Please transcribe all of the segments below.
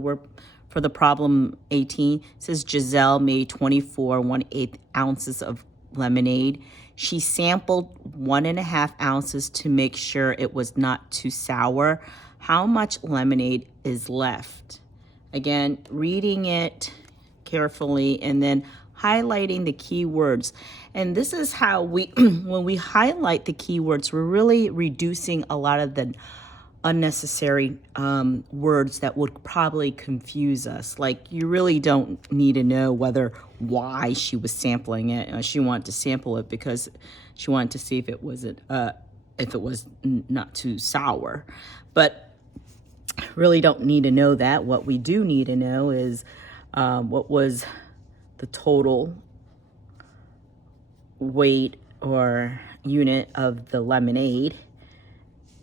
We're for the problem 18. It says Giselle made 24 1/8 ounces of lemonade. She sampled 1.5 ounces to make sure it was not too sour. How much lemonade is left? Again, reading it carefully and then highlighting the key words. And this is how we, when we highlight the keywords, we're really reducing a lot of the unnecessary words that would probably confuse us. Like, you really don't need to know why she was sampling it. She wanted to sample it because she wanted to see if it was not too sour. But really don't need to know that. What we do need to know is what was the total weight or unit of the lemonade.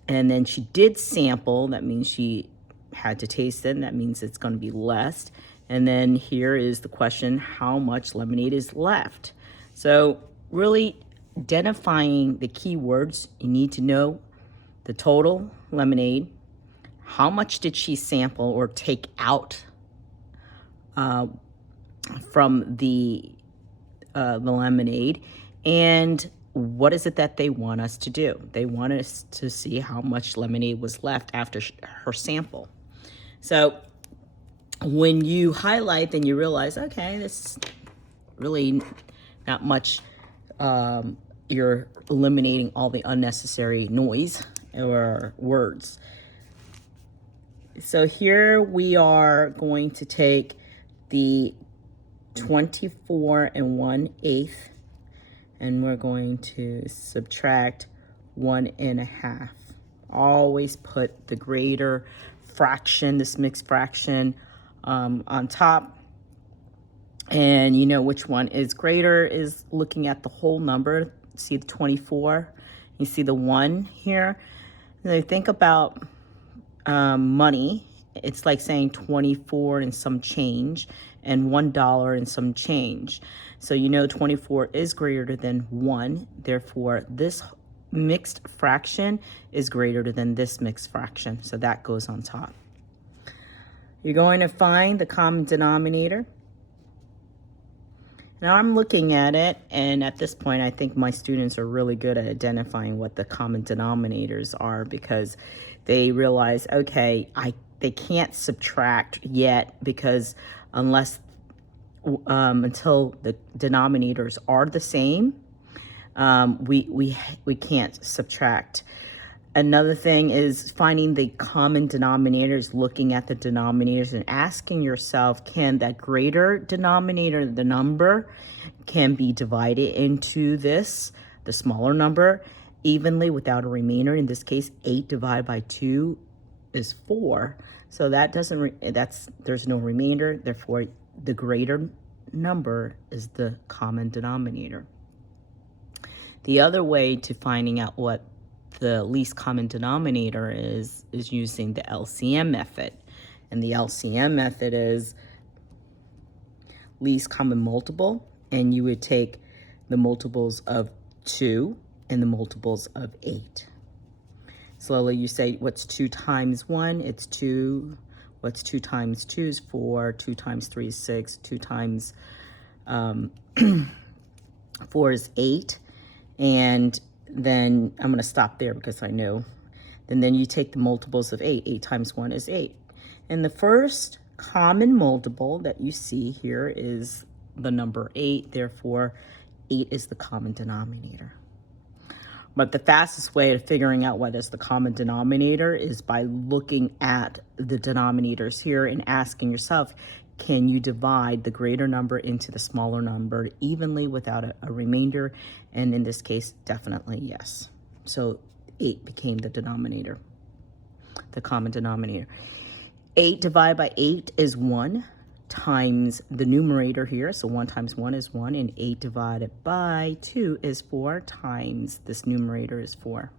And then she did sample. That means she had to taste it. And that means it's going to be less. And then here is the question, how much lemonade is left? So really identifying the keywords, you need to know the total lemonade, how much did she sample or take out from the lemonade, and what is it that they want us to do? They want us to see how much lemonade was left after her sample. So when you highlight, then you realize, okay, this really not much. You're eliminating all the unnecessary noise or words. So here we are going to take the 24 1/8, and we're going to subtract 1.5. Always put the greater fraction, this mixed fraction, on top. And you know which one is greater is looking at the whole number. See the 24, you see the 1 here. And think about money. It's like saying 24 and some change and $1 and some change. So you know 24 is greater than 1. Therefore, this mixed fraction is greater than this mixed fraction. So that goes on top. You're going to find the common denominator. Now I'm looking at it, and at this point I think my students are really good at identifying what the common denominators are, because they realize, okay, they can't subtract yet, because until the denominators are the same, we can't subtract. Another thing is finding the common denominators, looking at the denominators and asking yourself, can that greater denominator, the number, can be divided into the smaller number, evenly without a remainder? In this case, 8 divided by 2 is 4. So there's no remainder. Therefore, the greater number is the common denominator. The other way to finding out what the least common denominator is using the Lcm method. And the Lcm method is least common multiple, and you would take the multiples of 2 and the multiples of 8. Slowly you say, what's 2 times 1? It's 2. What's 2 times 2 is 4. 2 times 3 is 6. 2 times 4 is 8. And then I'm going to stop there because I know. And then you take the multiples of 8. 8 times 1 is 8. And the first common multiple that you see here is the number 8. Therefore, 8 is the common denominator. But the fastest way of figuring out what is the common denominator is by looking at the denominators here and asking yourself, can you divide the greater number into the smaller number evenly without a remainder? And in this case, definitely yes. So 8 became the denominator, the common denominator. 8 divided by 8 is 1 times the numerator here. So 1 times 1 is 1, and 8 divided by 2 is 4 times this numerator is 4.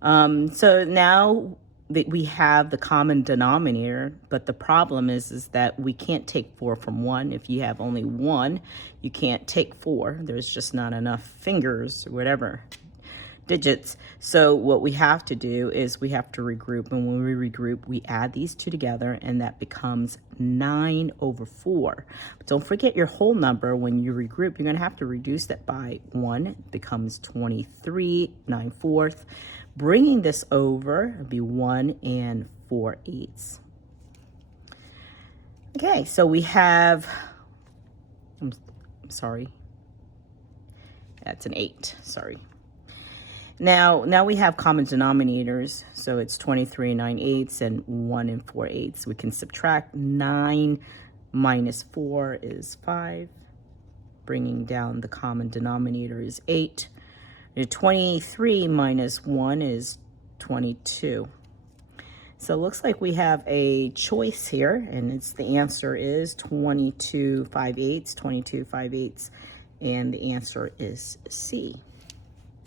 So now that we have the common denominator, but the problem is that we can't take 4 from 1. If you have only 1, you can't take 4. There's just not enough fingers or whatever digits. So what we have to do is we have to regroup, and when we regroup, we add these two together, and that becomes 9/4. But don't forget your whole number. When you regroup, you're going to have to reduce that by 1. It becomes 23 9/4. Bringing this over, it'll be 1 4/8. Okay, so we have, I'm sorry, that's an 8, sorry. Now we have common denominators, so it's 23 9/8 and 1 4/8. We can subtract. 9 minus 4 is 5. Bringing down the common denominator is 8. 23 minus 1 is 22. So it looks like we have a choice here, and the answer is 22 5/8, 22 5/8, and the answer is C.